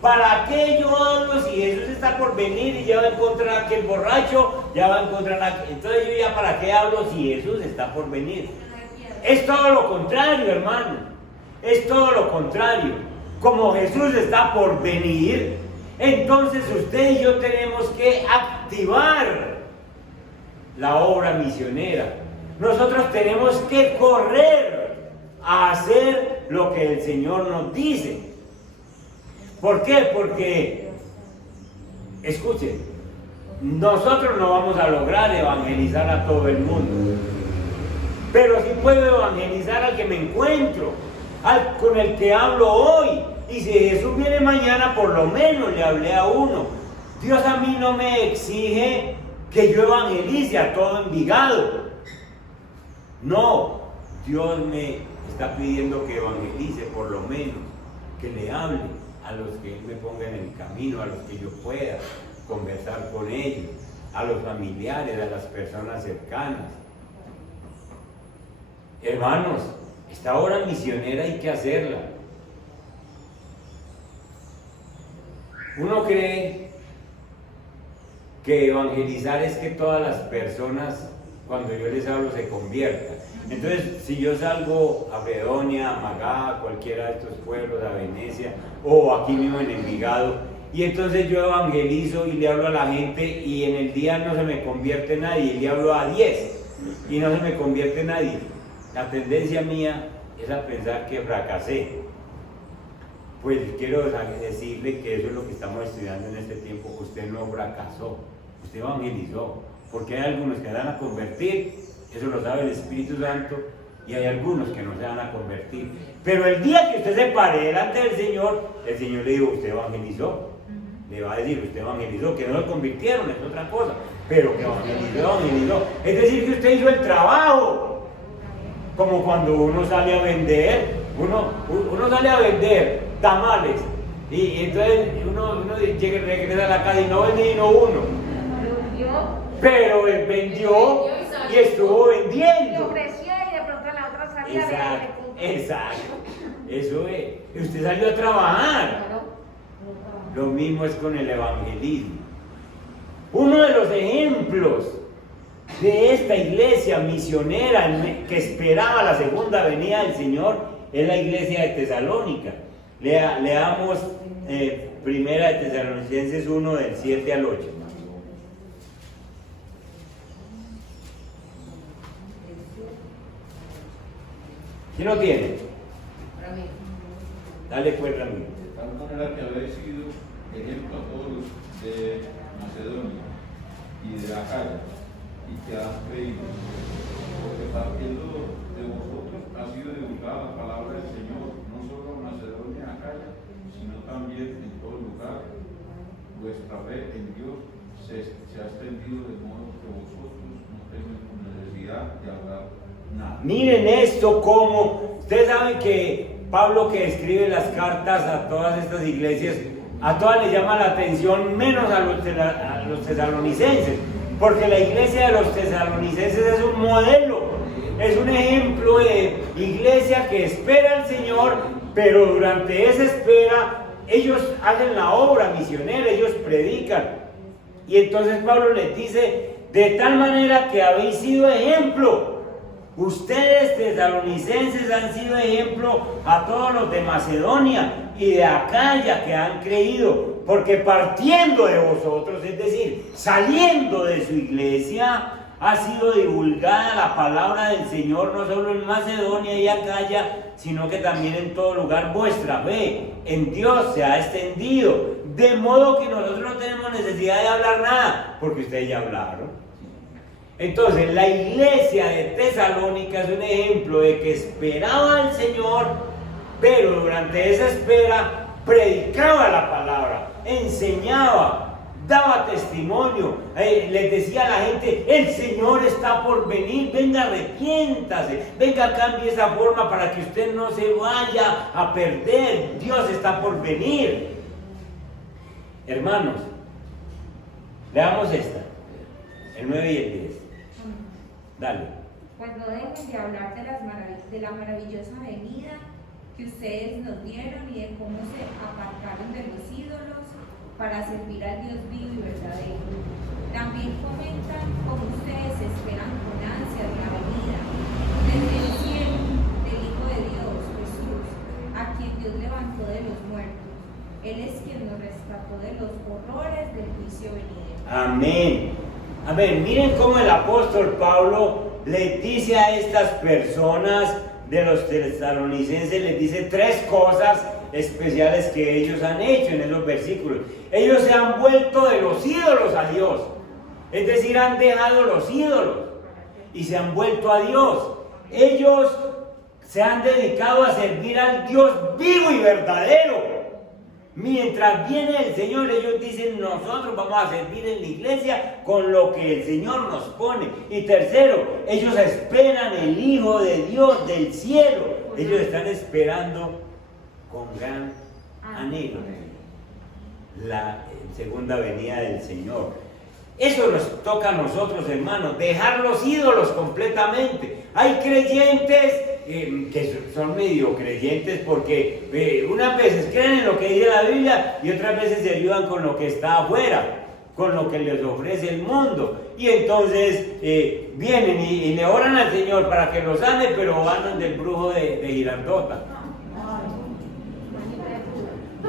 ¿Para qué yo hablo si Jesús está por venir y ya va a encontrar a aquel borracho, ya va a encontrar a aquel? Entonces yo ya ¿para qué hablo si Jesús está por venir? Es todo lo contrario, hermano. Es todo lo contrario. Como Jesús está por venir, entonces usted y yo tenemos que activar la obra misionera. Nosotros tenemos que correr a hacer lo que el Señor nos dice. ¿Por qué? Porque, escuchen, nosotros no vamos a lograr evangelizar a todo el mundo, pero sí puedo evangelizar al que me encuentro, con el que hablo hoy. Y si Jesús viene mañana, por lo menos le hablé a uno. Dios a mí no me exige que yo evangelice a todo Envigado. No, Dios me está pidiendo que evangelice por lo menos, que le hable a los que Él me ponga en el camino, a los que yo pueda conversar con ellos, a los familiares, a las personas cercanas. Hermanos, esta obra misionera hay que hacerla. Uno cree que evangelizar es que todas las personas, cuando yo les hablo, se conviertan. Entonces, si yo salgo a Bedonia, a Magá, a cualquiera de estos pueblos, a Venecia, o aquí mismo en Envigado, y entonces yo evangelizo y le hablo a la gente, y en el día no se me convierte nadie, y le hablo a 10, y no se me convierte nadie. La tendencia mía es a pensar que fracasé. Pues quiero decirle que eso es lo que estamos estudiando en este tiempo. Usted no fracasó, usted evangelizó, porque hay algunos que se van a convertir, eso lo sabe el Espíritu Santo, y hay algunos que no se van a convertir. Pero el día que usted se pare delante del Señor, el Señor le dijo, usted evangelizó. Le va a decir, usted evangelizó, que no se convirtieron, es otra cosa, pero que evangelizó. Es decir, que usted hizo el trabajo. Como cuando uno sale a vender, uno sale a vender tamales, y entonces uno regresa a la casa y no vende sino uno. Pero él vendió y estuvo vendiendo. Y ofreció y de pronto la otra salía. Exacto. Eso es. Usted salió a trabajar. Lo mismo es con el evangelismo. Uno de los ejemplos de esta iglesia misionera que esperaba la segunda venida del Señor es la iglesia de Tesalónica. Leamos Primera de Tesalonicenses 1 del 7 al 8. ¿Quién lo tiene? Dale pues, Ramiro. De tal manera que habéis sido ejemplo a todos los de Macedonia y de Acaya, y que han creído, porque partiendo de vosotros ha sido divulgada la palabra del Señor, no solo en Macedonia y Acaya, sino también en todo lugar. Vuestra fe en Dios se ha extendido de modo que vosotros no tenéis necesidad de hablar nada. Miren esto como, ustedes saben que Pablo, que escribe las cartas a todas estas iglesias, a todas les llama la atención, menos a los tesalonicenses, porque la iglesia de los tesalonicenses es un modelo, es un ejemplo de iglesia que espera al Señor, pero durante esa espera ellos hacen la obra misionera, ellos predican. Y entonces Pablo les dice, de tal manera que habéis sido ejemplo. Ustedes tesalonicenses han sido ejemplo a todos los de Macedonia y de Acaya que han creído, porque partiendo de vosotros, es decir, saliendo de su iglesia, ha sido divulgada la palabra del Señor no solo en Macedonia y Acaya, sino que también en todo lugar. Vuestra fe en Dios se ha extendido, de modo que nosotros no tenemos necesidad de hablar nada, porque ustedes ya hablaron. Entonces, la iglesia de Tesalónica es un ejemplo de que esperaba al Señor, pero durante esa espera predicaba la palabra, enseñaba, daba testimonio, les decía a la gente, el Señor está por venir, venga, arrepiéntase, venga, cambie esa forma para que usted no se vaya a perder, Dios está por venir. Hermanos, veamos esta, el 9 y el 10. Dale. Pues no dejen de hablar de la maravillosa venida que ustedes nos dieron y de cómo se apartaron de los ídolos para servir al Dios vivo y verdadero. También comentan cómo ustedes esperan con ansia de la venida desde el cielo del Hijo de Dios, Jesús, a quien Dios levantó de los muertos. Él es quien nos rescató de los horrores del juicio venidero. Amén. Amén. Miren cómo el apóstol Pablo les dice a estas personas de los tesalonicenses, les dice 3 cosas especiales que ellos han hecho en esos versículos. Ellos se han vuelto de los ídolos a Dios. Es decir, han dejado los ídolos y se han vuelto a Dios. Ellos se han dedicado a servir al Dios vivo y verdadero. Mientras viene el Señor, ellos dicen, nosotros vamos a servir en la iglesia con lo que el Señor nos pone. Y tercero, ellos esperan el Hijo de Dios del cielo. Ellos están esperando con gran anhelo la segunda venida del Señor. Eso nos toca a nosotros, hermanos, dejar los ídolos completamente. Hay creyentes que son medio creyentes porque unas veces creen en lo que dice la Biblia y otras veces se ayudan con lo que está afuera, con lo que les ofrece el mundo. Y entonces vienen y le oran al Señor para que los sane, pero van donde el brujo de Girardota.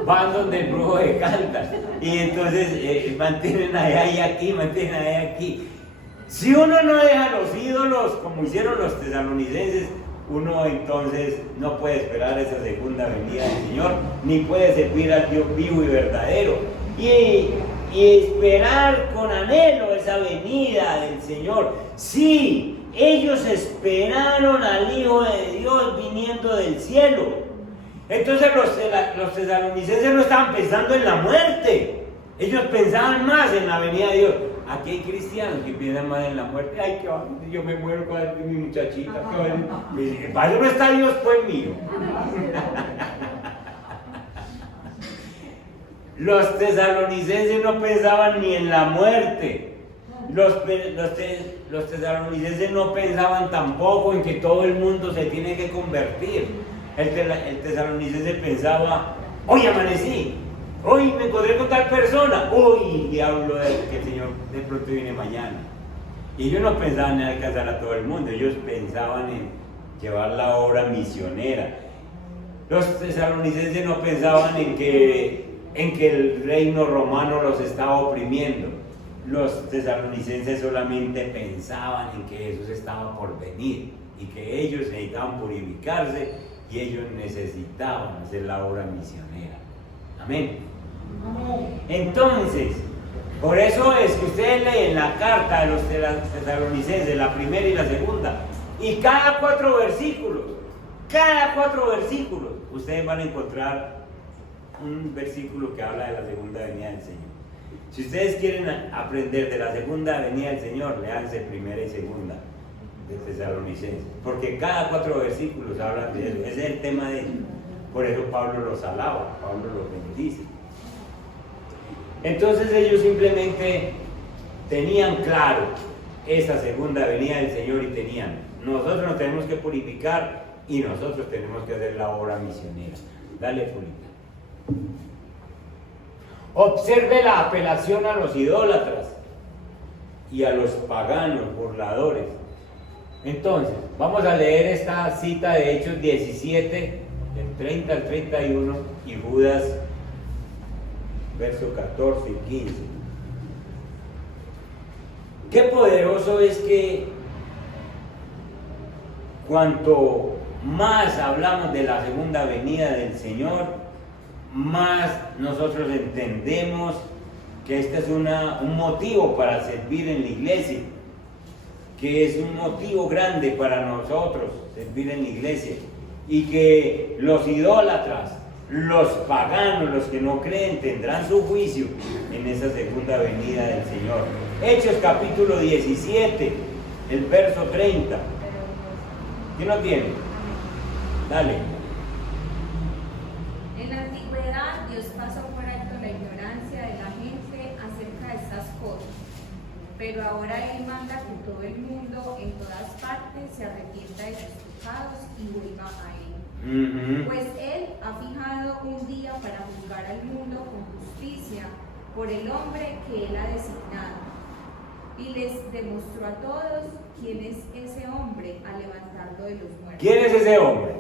Van donde el brujo de Caldas. Y entonces mantienen allá y aquí, mantienen allá y aquí. Si uno no deja los ídolos como hicieron los tesalonicenses, uno entonces no puede esperar esa segunda venida del Señor, ni puede servir al Dios vivo y verdadero. Y esperar con anhelo esa venida del Señor. Sí, ellos esperaron al Hijo de Dios viniendo del cielo. Entonces los tesalonicenses no estaban pensando en la muerte. Ellos pensaban más en la venida de Dios. Aquí hay cristianos que piensan más en la muerte. Ay, que yo me muero con mi muchachita. Para eso no está Dios, pues mío. Los tesalonicenses no pensaban ni en la muerte. Los tesalonicenses no pensaban tampoco en que todo el mundo se tiene que convertir. El tesalonicense pensaba, hoy amanecí, hoy me encontré con tal persona, hoy diablo que el Señor de pronto viene mañana. Y ellos no pensaban en alcanzar a todo el mundo, ellos pensaban en llevar la obra misionera. Los tesalonicenses no pensaban en que el reino romano los estaba oprimiendo. Los tesalonicenses solamente pensaban en que Jesús estaba por venir y que ellos necesitaban purificarse y ellos necesitaban hacer la obra misionera. Amén. Entonces, por eso es que ustedes leen la carta de los tesalonicenses, la primera y la segunda, y cada 4 versículos, ustedes van a encontrar un versículo que habla de la segunda venida del Señor. Si ustedes quieren aprender de la segunda venida del Señor, léanse primera y segunda de Tesalonicenses, porque cada 4 versículos hablan de eso. Ese es el tema de ellos. Por eso Pablo los alaba, Pablo los bendice. Entonces ellos simplemente tenían claro esa segunda venida del Señor y tenían, nosotros nos tenemos que purificar y nosotros tenemos que hacer la obra misionera. Dale, Fulita. Observe la apelación a los idólatras y a los paganos burladores. Entonces, vamos a leer esta cita de Hechos 17, del 30 al 31, y Judas, verso 14 y 15. Qué poderoso es que cuanto más hablamos de la segunda venida del Señor, más nosotros entendemos que este es un motivo para servir en la iglesia, que es un motivo grande para nosotros servir en la iglesia, y que los idólatras, los paganos, los que no creen, tendrán su juicio en esa segunda venida del Señor. Hechos capítulo 17, el verso 30. ¿Quién lo tiene? Dale. En la antigüedad Dios pasó por alto la ignorancia de la gente acerca de estas cosas, pero ahora Él manda que todo el mundo, en todas partes, se arrepienta de sus pecados y vuelva a Él. Pues Él ha fijado un día para juzgar al mundo con justicia por el hombre que Él ha designado. Y les demostró a todos quién es ese hombre al levantarlo de los muertos. ¿Quién es ese hombre?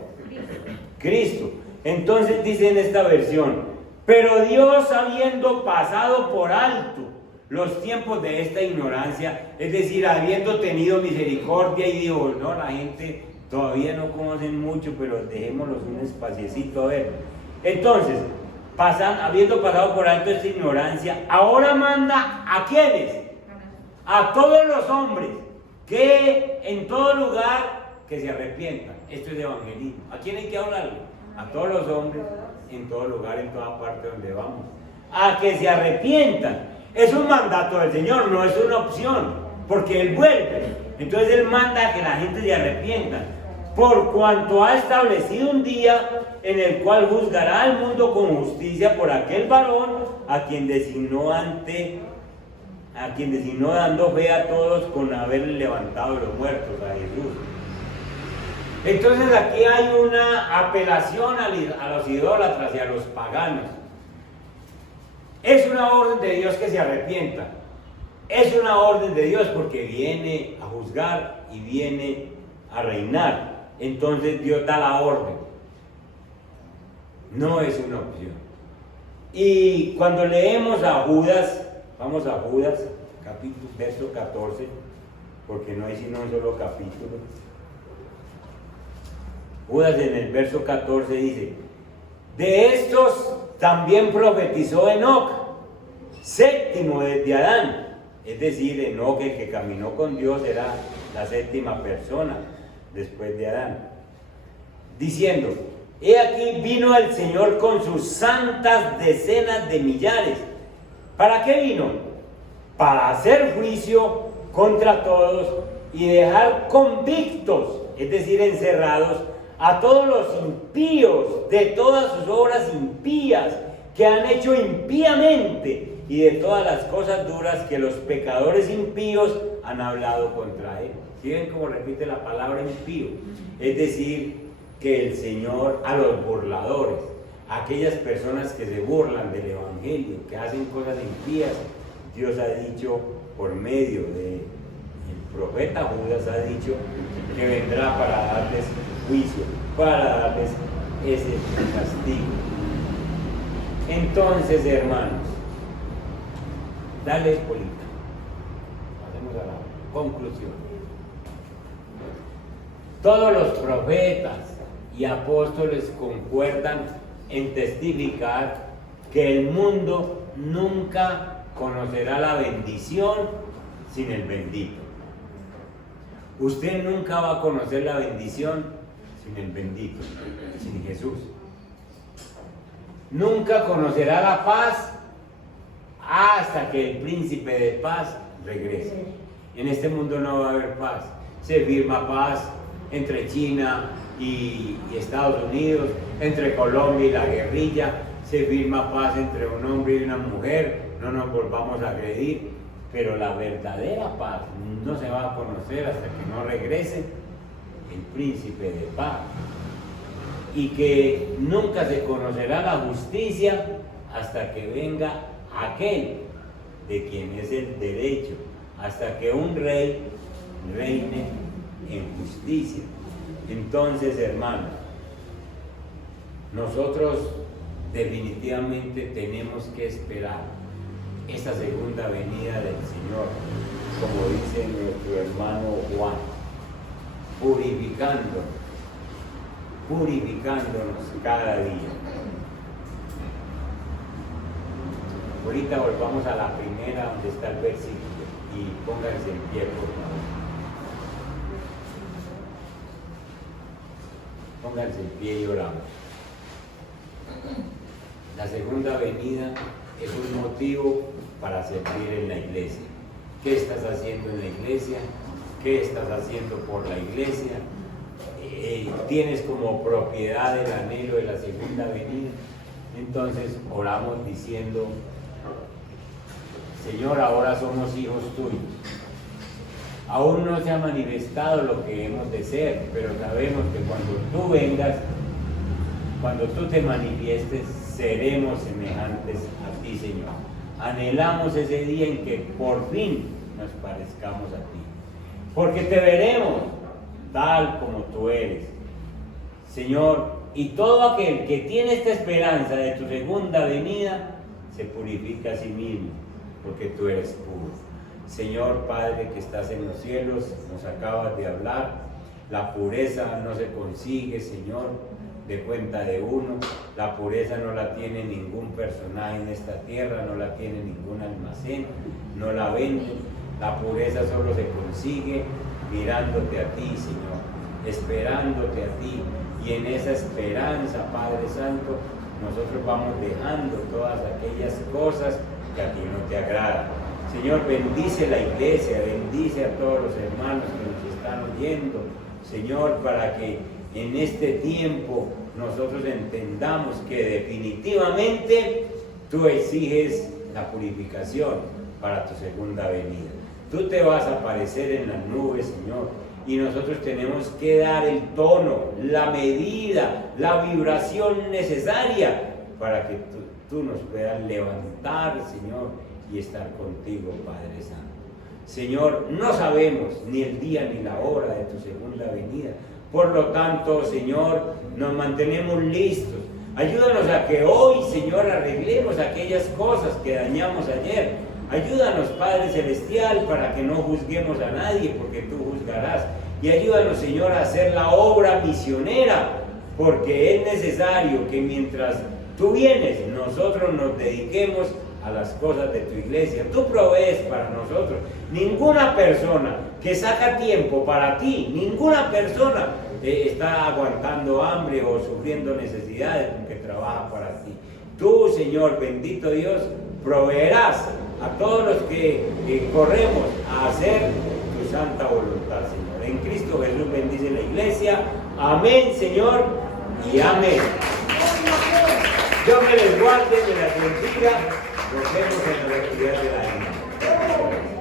Cristo. Entonces dice en esta versión, pero Dios, habiendo pasado por alto los tiempos de esta ignorancia, es decir, habiendo tenido misericordia, y dijo, no, la gente todavía no conocen mucho, pero dejémoslos un espaciecito a ver. Entonces, habiendo pasado por alto esta ignorancia, ahora manda ¿a quiénes? A todos los hombres, que en todo lugar que se arrepientan. Esto es evangelismo. ¿A quién hay que hablarle? A todos los hombres, en todo lugar, en toda parte donde vamos. A que se arrepientan. Es un mandato del Señor, no es una opción, porque Él vuelve. Entonces Él manda a que la gente se arrepienta, por cuanto ha establecido un día en el cual juzgará al mundo con justicia por aquel varón a quien designó dando fe a todos con haberle levantado de los muertos, a Jesús. Entonces aquí hay una apelación a los idólatras y a los paganos. Es una orden de Dios que se arrepientan. Es una orden de Dios porque viene a juzgar y viene a reinar. Entonces Dios da la orden. No es una opción. Y cuando leemos a Judas, vamos a Judas, capítulo, verso 14, porque no hay sino un solo capítulo. Judas en el verso 14 dice, de estos también profetizó Enoc, séptimo desde Adán. Es decir, Enoc, el que caminó con Dios, era la séptima persona después de Adán. Diciendo, he aquí vino el Señor con sus santas decenas de millares. ¿Para qué vino? Para hacer juicio contra todos y dejar convictos, es decir, encerrados, a todos los impíos de todas sus obras impías que han hecho impíamente y de todas las cosas duras que los pecadores impíos han hablado contra Él. ¿Sí ven cómo repite la palabra impío? Es decir, que el Señor a los burladores, a aquellas personas que se burlan del Evangelio, que hacen cosas impías, Dios ha dicho por medio del profeta Judas, ha dicho que vendrá para darles juicio, para darles ese castigo. Entonces, hermanos, dale, Polita, pasemos a la conclusión. Todos los profetas y apóstoles concuerdan en testificar que el mundo nunca conocerá la bendición sin el bendito. Usted nunca va a conocer la bendición sin el bendito, sin Jesús. Nunca conocerá la paz hasta que el príncipe de paz regrese. En este mundo no va a haber paz. Se firma paz entre China y Estados Unidos, entre Colombia y la guerrilla, se firma paz entre un hombre y una mujer, no nos volvamos a agredir, pero la verdadera paz no se va a conocer hasta que no regrese el príncipe de paz, y que nunca se conocerá la justicia hasta que venga aquel de quien es el derecho, hasta que un rey reine en justicia. Entonces, hermanos, nosotros definitivamente tenemos que esperar esa segunda venida del Señor, como dice nuestro hermano Juan, purificándonos cada día. Ahorita volvamos a la primera donde está el versículo y pónganse en pie, por favor. Pónganse en pie y oramos. La segunda venida es un motivo para servir en la iglesia. ¿Qué estás haciendo en la iglesia? ¿Qué estás haciendo por la iglesia? ¿Tienes como propiedad el anhelo de la segunda venida? Entonces oramos diciendo: Señor, ahora somos hijos tuyos. Aún no se ha manifestado lo que hemos de ser, pero sabemos que cuando tú vengas, cuando tú te manifiestes, seremos semejantes a ti, Señor. Anhelamos ese día en que por fin nos parezcamos a ti, porque te veremos tal como tú eres, Señor. Y todo aquel que tiene esta esperanza de tu segunda venida, se purifica a sí mismo, porque tú eres puro. Señor Padre que estás en los cielos, nos acabas de hablar, la pureza no se consigue, Señor, de cuenta de uno. La pureza no la tiene ningún personaje en esta tierra, no la tiene ningún almacén, no la venden. La pureza solo se consigue mirándote a ti, Señor, esperándote a ti. Y en esa esperanza, Padre Santo, nosotros vamos dejando todas aquellas cosas que a ti no te agradan. Señor, bendice la iglesia, bendice a todos los hermanos que nos están oyendo, Señor, para que en este tiempo nosotros entendamos que definitivamente tú exiges la purificación para tu segunda venida. Tú te vas a aparecer en las nubes, Señor, y nosotros tenemos que dar el tono, la medida, la vibración necesaria para que tú nos puedas levantar, Señor, y estar contigo, Padre Santo. Señor, no sabemos ni el día ni la hora de tu segunda venida. Por lo tanto, Señor, nos mantenemos listos. Ayúdanos a que hoy, Señor, arreglemos aquellas cosas que dañamos ayer. Ayúdanos, Padre Celestial, para que no juzguemos a nadie, porque tú juzgarás. Y ayúdanos, Señor, a hacer la obra misionera, porque es necesario que mientras tú vienes, nosotros nos dediquemos a las cosas de tu iglesia. Tú provees para nosotros. Ninguna persona que saca tiempo para ti, ninguna persona está aguantando hambre o sufriendo necesidades porque trabaja para ti. Tú, Señor, bendito Dios, proveerás a todos los que corremos a hacer tu santa voluntad, Señor. En Cristo Jesús bendice la iglesia. Amén, Señor, y amén. Dios me les guarde, me las bendiga. Nos vemos en la actividad de la iglesia.